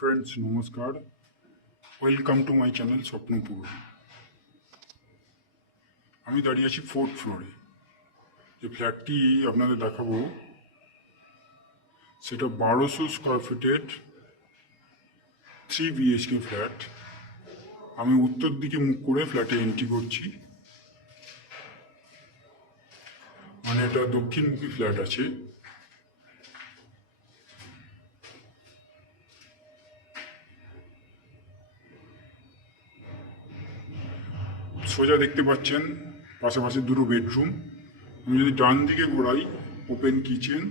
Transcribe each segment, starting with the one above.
Friends নমস্কার, welcome to my channel Swapnapur. আমি দাঁড়িয়ে আছি 4th ফ্লোরে। যে ফ্ল্যাটটি আপনাদের দেখাবো সেটা 1200 স্কোয়ার ফিটের 3 BHK ফ্ল্যাট। আমি উত্তর দিকে মুখ করে ফ্ল্যাটে এন্ট্রি করছি, মানে এটা দক্ষিণমুখী ফ্ল্যাট আছে। সোজা দেখতে পাচ্ছেন পাশাপাশি দুটো বেডরুম। আমি যদি ডান দিকে ঘোরাই ওপেন কিচেন,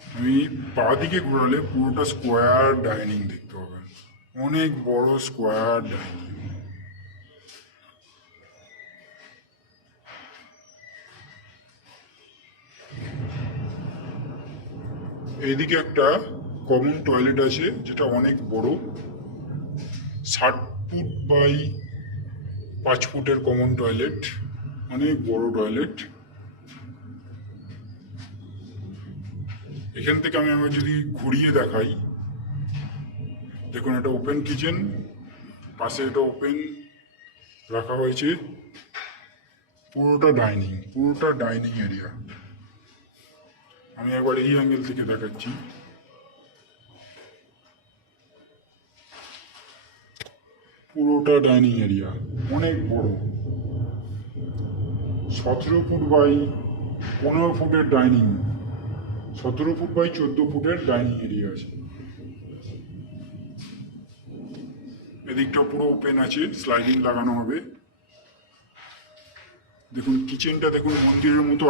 আমি পা দিকে ঘোরালে পুরোটা স্কোয়ার ডাইনিং দেখতে পাবেন, অনেক বড় স্কোয়ার ডাইনিং। এইদিকে একটা কমন টয়লেট আছে যেটা অনেক বড়, 60 ফুট বাই 5 ফুটের কমন টয়লেট, অনেক বড় টয়লেট। এখান থেকে আমি যদি ঘুরিয়ে দেখাই, দেখুন এটা ওপেন কিচেন, পাশে এটা ওপেন রাখা হয়েছে, পুরোটা ডাইনিং এরিয়া। আমি একবার এই অ্যাঙ্গেল থেকে দেখাচ্ছি। পুরোটা ডাইনিং এরিয়া অনেক বড়, 17 ফুট বাই 15 ফুটের ডাইনিং, 17 ফুট বাই 14 ফুটের ডাইনিং এরিয়া আছে। এদিকটা পুরো ওপেন আছে, স্লাইডিং লাগানো হবে। দেখুন কিচেনটা দেখুন, মন্দিরের মতো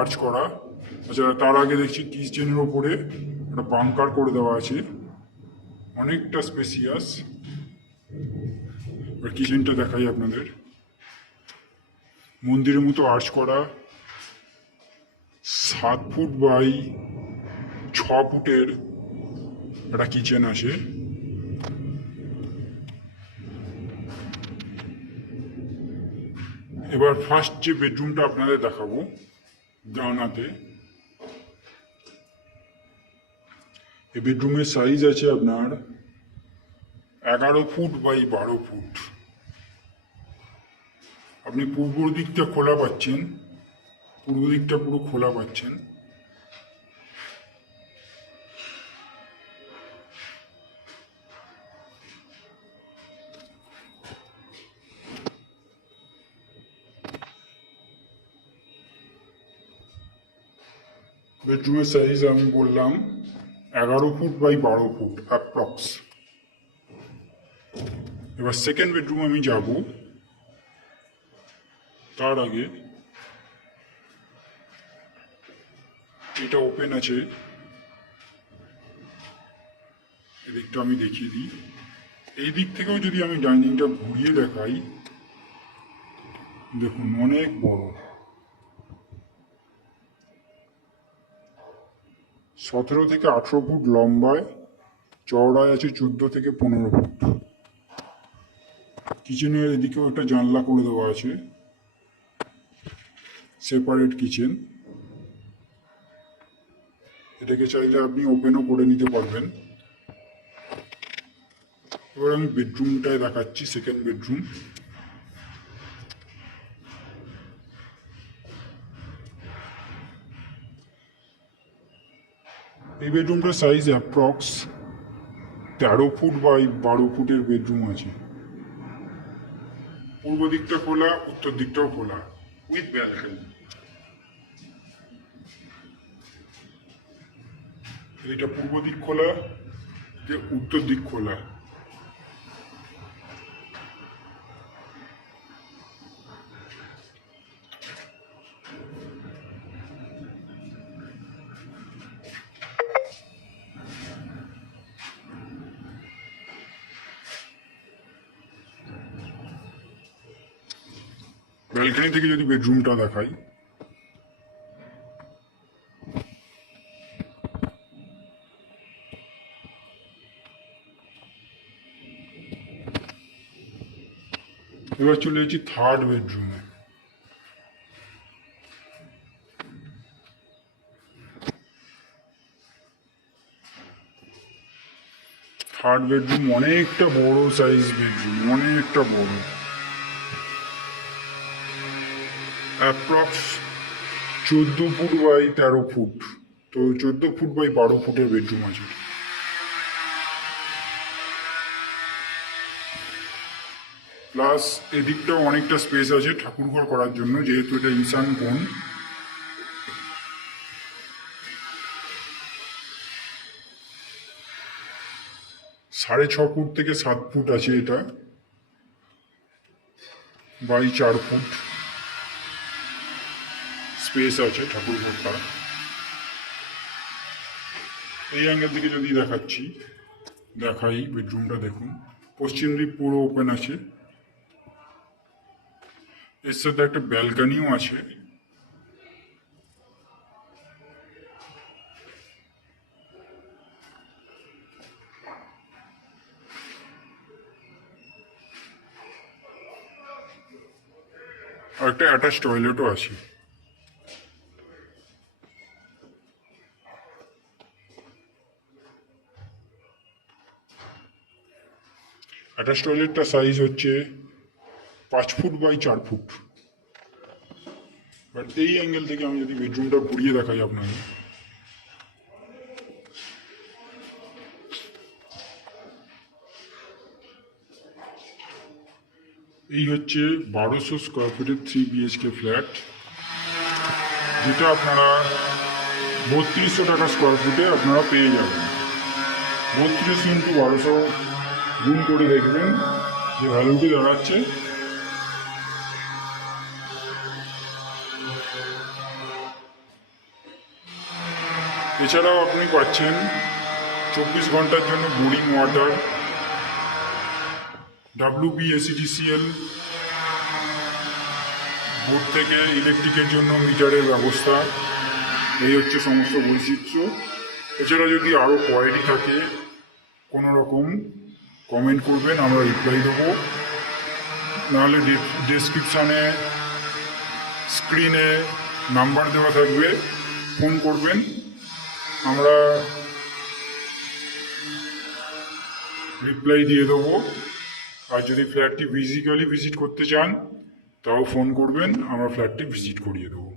আর্চ করা। আচ্ছা, তার আগে দেখছি কিচেনের ওপরে একটা বাংকার করে দেওয়া আছে, অনেকটা স্পেসিয়াস। এবার কিচেনটা দেখাই আপনাদের, মন্দিরের মতো আর্চ করা, 7 ফুট বাই 6 ফুটের একটা কিচেন আছে। এবার ফার্স্ট যে বেডরুমটা আপনাদের দেখাবো, ডান হাতে, এই বেডরুমের সাইজ আছে আপনার 11 ফুট বাই 12 ফুট। আপনি পূর্ব দিকটা খোলা পাচ্ছেন, পূর্ব দিকটা পুরো খোলা পাচ্ছেন। বেডরুমের সাইজ আমি বললাম 11 ফুট বাই 12 ফুট অ্যাপ্রক্স। এবার সেকেন্ড বেডরুম আমি যাব, তার আগে এটা ওপেন আছে, এদিকটা আমি দেখিয়ে দিই। এই দিক থেকেও যদি আমি ডাইনিংটা ঘুরিয়ে দেখাই, দেখুন অনেক বড়, 17 থেকে 18 ফুট লম্বায়, চওড়ায় আছে 14 থেকে 15 ফুট। কিচেনের এদিকেও একটা জানলা করে দেওয়া আছে, সেপারেট কিচেন। এটাকে চাইলে আপনি ওপেনও করে নিতে পারবেন। এবার আমি বেডরুমটায় দেখাচ্ছি, সেকেন্ড বেডরুম। এই বেডরুমটার সাইজ অ্যাপ্রক্স 13 ফুট বাই 12 ফুটের বেডরুম আছে। পূর্ব দিকটা খোলা, উত্তর দিকটাও খোলা, উইথ ব্যালকনি। এটা পূর্ব দিক খোলা, উত্তর দিক খোলা। ব্যালকনি থেকে যদি বেডরুমটা দেখাই, এবার চলে এসেছি থার্ড বেডরুমে। থার্ড বেডরুম অনেকটা বড় সাইজ বেডরুম, অনেকটা বড়, অ্যাপ্রক্স 14 ফুট বাই 13 ফুট, তো 14 ফুট বাই 12 ফুটের বেডরুম আছে। প্লাস এদিকটাও অনেকটা স্পেস আছে ঠাকুরঘর করার জন্য, যেহেতু এটা ঈশান কোণ। 6.5 ফুট থেকে 7 ফুট আছে এটা, বাই 4 ফুট স্পেস আছে ঠাকুরঘরটা। এই অ্যাঙ্গেল থেকে যদি দেখাই বেডরুমটা দেখুন, পশ্চিম দিক পুরো ওপেন আছে, এর সাথে একটা ব্যালকনিও আছে। আর একটা অ্যাটাচ টয়লেটও আছে। অ্যাটাচ টয়লেটটা সাইজ হচ্ছে 5 ফুট বাই 4 ফুট। বাট এই অ্যাঙ্গেল থেকে আমি যদি বেডরুমটা ঘুরিয়ে দেখাই আপনাকে, এই হচ্ছে 1200 স্কোয়ার ফিটের 3 BHK ফ্ল্যাট, যেটা আপনারা 3200 টাকা স্কোয়ার ফুটে আপনারা পেয়ে যাবেন। 32 ইন্টু 1200 গুণ করে দেখবেন যে ভ্যালুটি দাঁড়াচ্ছে। এছাড়াও আপনি পাচ্ছেন 24 ঘন্টার জন্য বোরিং ওয়াটার, WBSEDCL বোর্ড থেকে ইলেকট্রিকের জন্য মিটারের ব্যবস্থা। এই হচ্ছে সমস্ত বৈচিত্র্য। এছাড়া যদি আরও কোয়ারি থাকে কোনো রকম কমেন্ট করবেন, আমরা রিপ্লাই দেবো। নাহলে ডেসক্রিপশানে স্ক্রিনে নাম্বার দেওয়া থাকবে, ফোন করবেন, আমরা রিপ্লাই দিয়ে দেবো। আর যদি ফ্ল্যাটটি ফিজিক্যালি ভিজিট করতে চান তাও ফোন করবেন, আমরা ফ্ল্যাটটি ভিজিট করিয়ে দেবো।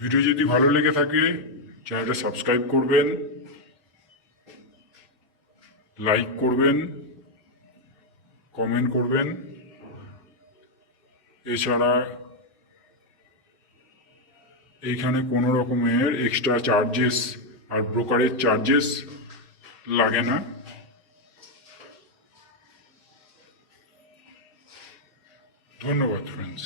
ভিডিও যদি ভালো লেগে থাকে চ্যানেলটা সাবস্ক্রাইব করবেন, লাইক করবেন, কমেন্ট করবেন। এছাড়া এইখানে কোনো রকমের এক্সট্রা চার্জেস আর ব্রোকারেজ চার্জেস লাগে না। ধন্যবাদ ফ্রেন্ডস।